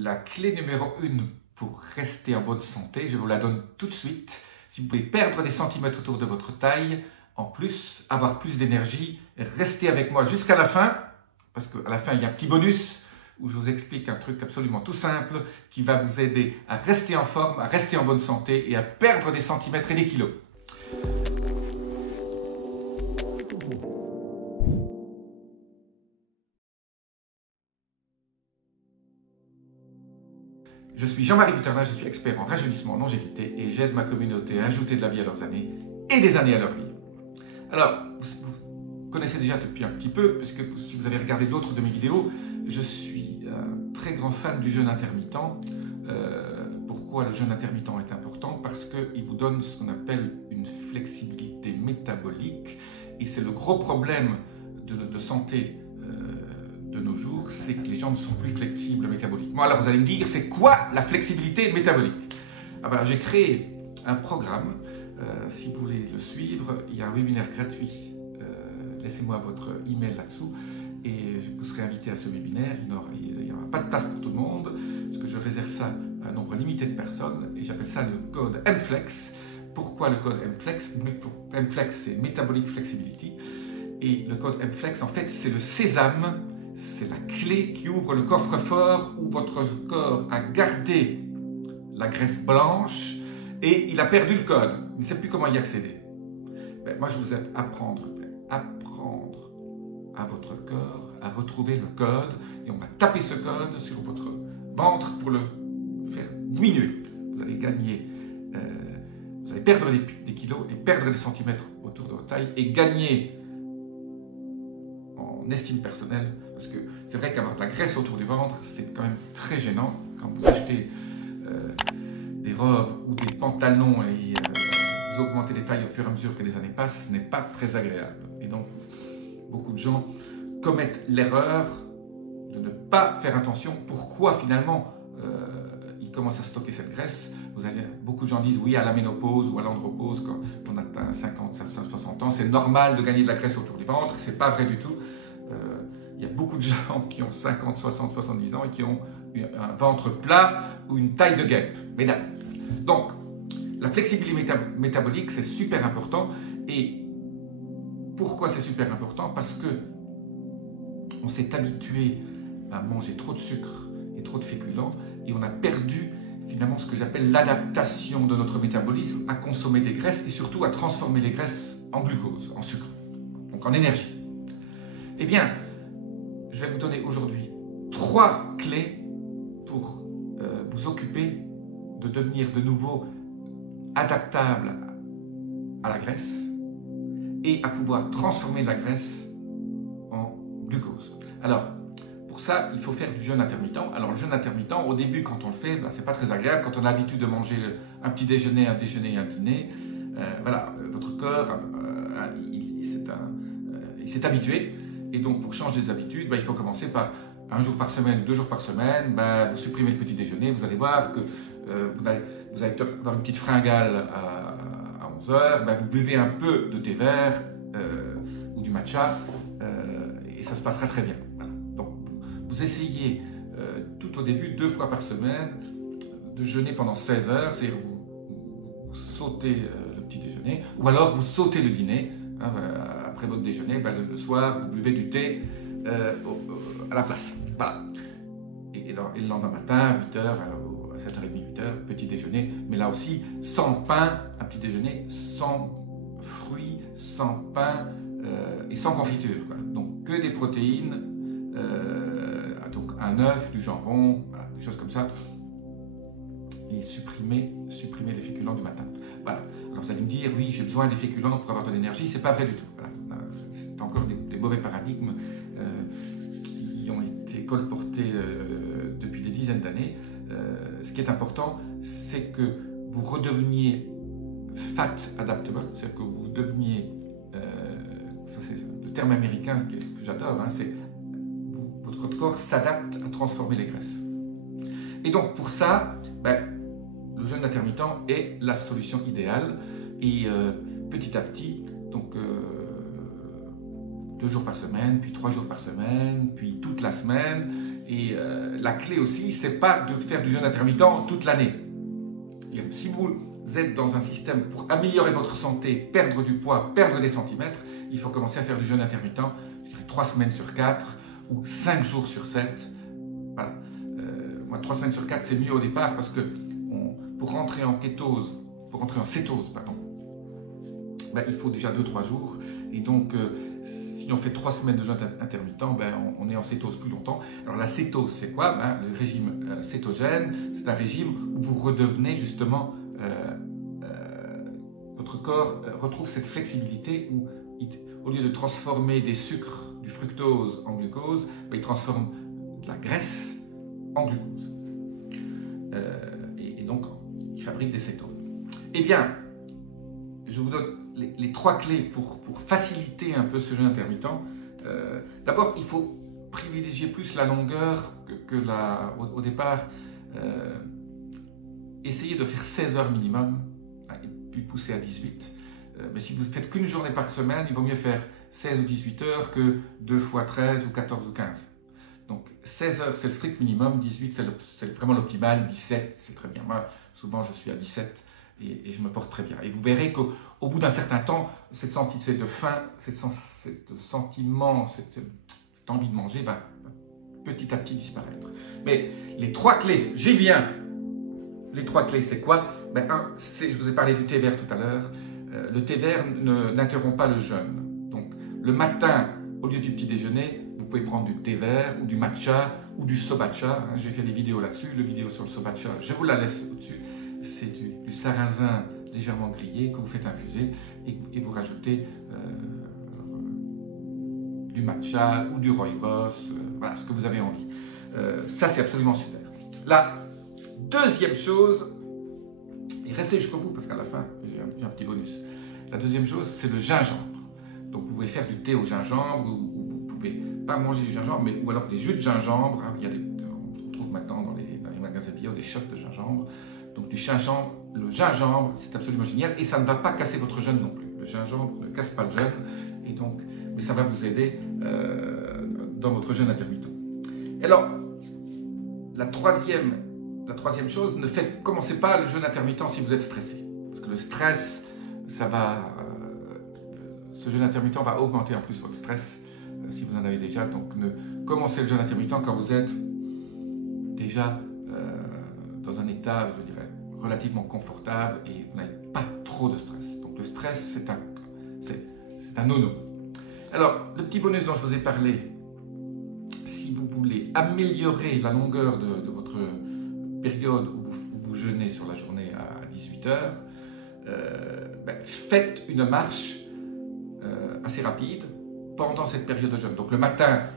la clé numéro 1 pour rester en bonne santé, je vous la donne tout de suite. Si vous pouvez perdre des centimètres autour de votre taille, en plus, avoir plus d'énergie, restez avec moi jusqu'à la fin, parce qu'à la fin, il y a un petit bonus où je vous explique un truc absolument tout simple qui va vous aider à rester en forme, à rester en bonne santé et à perdre des centimètres et des kilos. Je suis Jean-Marie Buterlin, je suis expert en rajeunissement, longévité et j'aide ma communauté à ajouter de la vie à leurs années et des années à leur vie. Alors, vous connaissez déjà depuis un petit peu, puisque si vous avez regardé d'autres de mes vidéos, je suis un très grand fan du jeûne intermittent. Pourquoi le jeûne intermittent est important? Parce qu'il vous donne ce qu'on appelle une flexibilité métabolique et c'est le gros problème de santé de nos jours, c'est que les gens ne sont plus flexibles métaboliquement. Alors vous allez me dire, c'est quoi la flexibilité métabolique? Alors j'ai créé un programme, si vous voulez le suivre, il y a un webinaire gratuit, laissez-moi votre email là-dessous et vous serez invité à ce webinaire. Il n'y aura pas de place pour tout le monde, parce que je réserve ça à un nombre limité de personnes et j'appelle ça le code MFLEX. Pourquoi le code MFLEX? MFLEX c'est Metabolic Flexibility et le code MFLEX en fait c'est le sésame. C'est la clé qui ouvre le coffre-fort où votre corps a gardé la graisse blanche et il a perdu le code. Il ne sait plus comment y accéder. Ben, moi, je vous aide à apprendre à votre corps à retrouver le code et on va taper ce code sur votre ventre pour le faire diminuer. Vous allez gagner, vous allez perdre des kilos et perdre des centimètres autour de votre taille et gagner en estime personnelle, parce que c'est vrai qu'avoir de la graisse autour du ventre, c'est quand même très gênant. Quand vous achetez des robes ou des pantalons et vous augmentez les tailles au fur et à mesure que les années passent, ce n'est pas très agréable. Et donc, beaucoup de gens commettent l'erreur de ne pas faire attention. Pourquoi finalement ils commencent à stocker cette graisse? Beaucoup de gens disent oui à la ménopause ou à l'andropause quand on atteint 50, 60 ans, c'est normal de gagner de la graisse autour du ventre. C'est pas vrai du tout. Il y a beaucoup de gens qui ont 50, 60, 70 ans et qui ont un ventre plat ou une taille de guêpe. Mesdames. Donc, la flexibilité métabolique, c'est super important. Et pourquoi c'est super important? Parce que on s'est habitué à manger trop de sucre et trop de féculents et on a perdu finalement ce que j'appelle l'adaptation de notre métabolisme à consommer des graisses et surtout à transformer les graisses en glucose, en sucre, donc en énergie. Eh bien, je vais vous donner aujourd'hui 3 clés pour vous occuper de devenir de nouveau adaptable à la graisse et à pouvoir transformer la graisse en glucose. Alors, pour ça, il faut faire du jeûne intermittent. Alors, le jeûne intermittent, au début, quand on le fait, c'est pas très agréable. Quand on a l'habitude de manger un petit déjeuner, un déjeuner et un dîner, voilà, votre corps, il s'est habitué. Et donc, pour changer des habitudes, il faut commencer par 1 jour par semaine, 2 jours par semaine, vous supprimez le petit déjeuner, vous allez voir que vous allez peut-être avoir une petite fringale à 11 h, vous buvez un peu de thé vert ou du matcha et ça se passera très bien. Voilà. Donc, vous essayez tout au début, 2 fois par semaine, de jeûner pendant 16 heures, c'est-à-dire vous sautez le petit déjeuner, ou alors vous sautez le dîner. Après votre déjeuner, le soir, vous buvez du thé à la place. Voilà. Et le lendemain matin, 8 h, à 7h30, 8 h, petit déjeuner, mais là aussi, sans pain, un petit déjeuner, sans fruits, sans pain et sans confiture. Voilà. Donc, que des protéines, donc un œuf, du jambon, voilà, des choses comme ça. Et supprimer les féculents du matin. Voilà. Alors vous allez me dire, oui, j'ai besoin des féculents pour avoir de l'énergie. C'est pas vrai du tout. Voilà. C'est encore des mauvais paradigmes qui ont été colportés depuis des dizaines d'années. Ce qui est important, c'est que vous redeveniez fat adaptable, c'est-à-dire que vous deveniez, ça c'est le terme américain que j'adore, c'est votre corps s'adapte à transformer les graisses. Et donc pour ça, le jeûne intermittent est la solution idéale et petit à petit, donc 2 jours par semaine, puis 3 jours par semaine, puis toute la semaine, Et la clé aussi, c'est pas de faire du jeûne intermittent toute l'année. Si vous êtes dans un système pour améliorer votre santé, perdre du poids, perdre des centimètres, il faut commencer à faire du jeûne intermittent, je dirais 3 semaines sur 4 ou 5 jours sur 7. Voilà. Moi, 3 semaines sur 4, c'est mieux au départ parce que pour rentrer en kétose, pour rentrer en cétose, pardon, ben, il faut déjà 2-3 jours. Et donc, si on fait 3 semaines de jeûne intermittent, ben, on est en cétose plus longtemps. Alors la cétose, c'est quoi? Ben, le régime cétogène, c'est un régime où vous redevenez justement, votre corps retrouve cette flexibilité où, au lieu de transformer des sucres, du fructose en glucose, ben, il transforme de la graisse en glucose. Et donc, il fabrique des cétones. Eh bien, je vous donne les 3 clés pour faciliter un peu ce jeûne intermittent. D'abord, il faut privilégier plus la longueur au départ. Essayez de faire 16 heures minimum, et puis pousser à 18. Mais si vous ne faites qu'une journée par semaine, il vaut mieux faire 16 ou 18 heures que 2 fois 13 ou 14 ou 15. Donc 16 heures, c'est le strict minimum, 18, c'est vraiment l'optimal, 17, c'est très bien. Moi, souvent, je suis à 17 et je me porte très bien. Et vous verrez qu'au bout d'un certain temps, cette sentiment de faim, cette sentiment, cette envie de manger va petit à petit disparaître. Mais les 3 clés, j'y viens. Les 3 clés, c'est quoi? Ben, je vous ai parlé du thé vert tout à l'heure. Le thé vert n'interrompt pas le jeûne. Donc, le matin, au lieu du petit déjeuner, vous pouvez prendre du thé vert ou du matcha ou du sobacha. J'ai fait des vidéos là-dessus. La vidéo sur le sobacha, je vous la laisse au-dessus. C'est du sarrasin légèrement grillé que vous faites infuser et vous rajoutez du matcha ou du rooibos, voilà, ce que vous avez envie. Ça, c'est absolument super. La deuxième chose, et restez jusqu'au bout parce qu'à la fin, j'ai un petit bonus. La deuxième chose, c'est le gingembre. Donc, vous pouvez faire du thé au gingembre ou vous pouvez pas manger du gingembre, ou alors des jus de gingembre. Hein, on trouve maintenant dans les magasins bio des shots de gingembre. Donc, le gingembre, c'est absolument génial et ça ne va pas casser votre jeûne non plus. Le gingembre ne casse pas le jeûne, et donc, mais ça va vous aider dans votre jeûne intermittent. Et alors, la troisième chose, commencez pas le jeûne intermittent si vous êtes stressé. Parce que le stress, ce jeûne intermittent va augmenter en plus votre stress si vous en avez déjà. Donc, commencez le jeûne intermittent quand vous êtes déjà dans un état, je dirais, relativement confortable et vous n'avez pas trop de stress. Donc, le stress, c'est un no-no. Alors, le petit bonus dont je vous ai parlé, si vous voulez améliorer la longueur de votre période où vous jeûnez sur la journée à 18 heures, faites une marche assez rapide pendant cette période de jeûne. Donc le matin,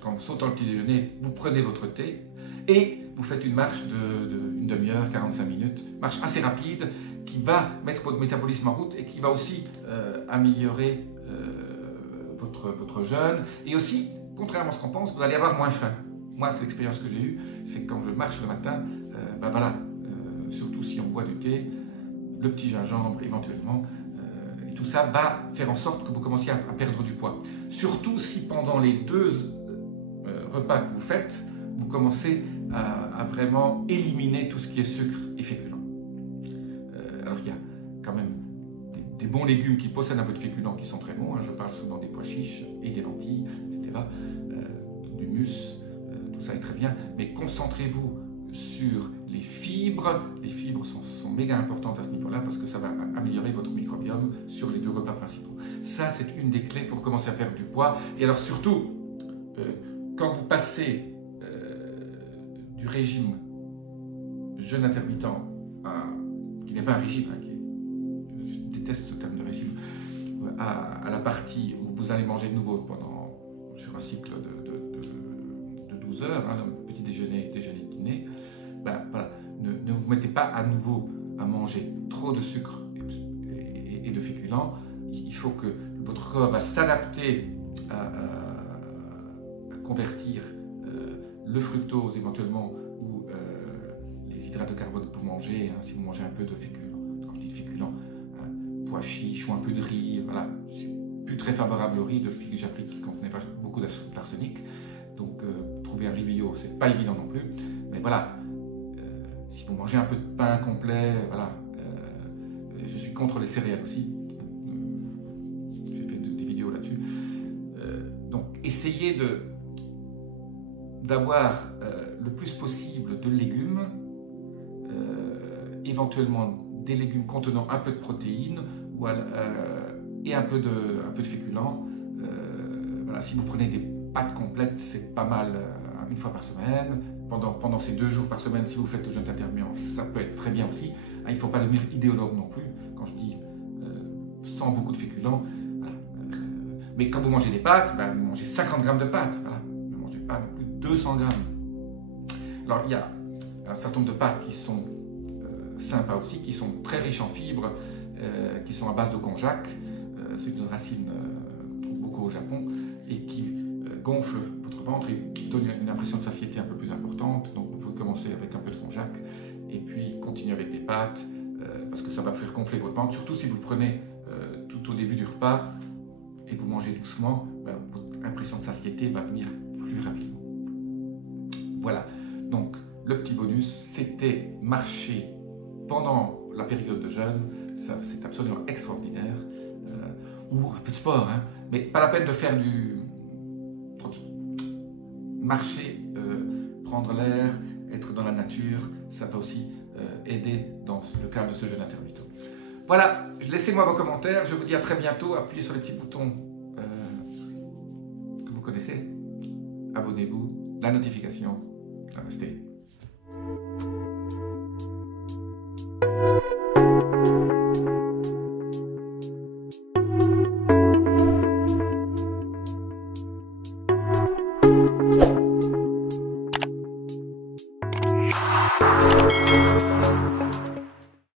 quand vous sautez le petit déjeuner, vous prenez votre thé et vous faites une marche d'une demi-heure, 45 minutes, marche assez rapide qui va mettre votre métabolisme en route et qui va aussi améliorer votre jeûne. Et aussi, contrairement à ce qu'on pense, vous allez avoir moins faim. Moi, c'est l'expérience que j'ai eue, c'est que quand je marche le matin, surtout si on boit du thé, le petit gingembre éventuellement, et tout ça va faire en sorte que vous commenciez à perdre du poids. Surtout si pendant les 2 repas que vous faites, vous commencez à vraiment éliminer tout ce qui est sucre et féculent. Alors il y a quand même des bons légumes qui possèdent un peu de féculents qui sont très bons. Hein. Je parle souvent des pois chiches et des lentilles, etc. Du mus, tout ça est très bien. Mais concentrez-vous sur les fibres. Les fibres sont méga importantes à ce niveau-là parce que ça va améliorer votre microbiome sur les 2 repas principaux. Ça, c'est une des clés pour commencer à perdre du poids. Et alors surtout, quand vous passez du régime jeûne intermittent, qui n'est pas un régime, hein, je déteste ce terme de régime, à la partie où vous allez manger de nouveau sur un cycle de 12 heures, hein, petit déjeuner, dîner, voilà, ne vous mettez pas à nouveau à manger trop de sucre et de féculents. Il faut que votre corps va s'adapter à convertir le fructose éventuellement ou les hydrates de carbone que vous mangez, hein, si vous mangez un peu de féculents. Quand je dis féculents, hein, pois chiches ou un peu de riz, voilà. Je suis plus très favorable au riz depuis que j'ai appris qu'il contenait beaucoup d'arsenic. Donc trouver un riz bio, c'est pas évident non plus. Mais voilà, si vous mangez un peu de pain complet, voilà. Je suis contre les céréales aussi. J'ai fait des vidéos là-dessus. Donc essayez d'avoir le plus possible de légumes, éventuellement des légumes contenant un peu de protéines et un peu de féculents. Voilà, si vous prenez des pâtes complètes, c'est pas mal une fois par semaine. Pendant ces 2 jours par semaine, si vous faites le jeûne intermittent, ça peut être très bien aussi. Il ne faut pas devenir idéologue non plus, quand je dis sans beaucoup de féculents. Voilà. Mais quand vous mangez des pâtes, vous mangez 50 grammes de pâtes. Voilà. Ne mangez pas non plus 200 grammes. Alors il y a un certain nombre de pâtes qui sont sympas aussi, qui sont très riches en fibres, qui sont à base de konjac. C'est une racine qu'on trouve beaucoup au Japon et qui gonfle votre ventre et qui donne une impression de satiété un peu plus importante. Donc vous pouvez commencer avec un peu de konjac et puis continuer avec des pâtes parce que ça va faire gonfler votre ventre, surtout si vous le prenez tout au début du repas et vous mangez doucement, votre impression de satiété va venir plus rapidement. Voilà, donc le petit bonus, c'était marcher pendant la période de jeûne, c'est absolument extraordinaire, ou un peu de sport, hein, mais pas la peine de faire marcher, prendre l'air, être dans la nature, ça va aussi aider dans le cadre de ce jeûne intermittent. Voilà, laissez-moi vos commentaires, je vous dis à très bientôt, appuyez sur les petits boutons que vous connaissez, abonnez-vous, la notification, namasté.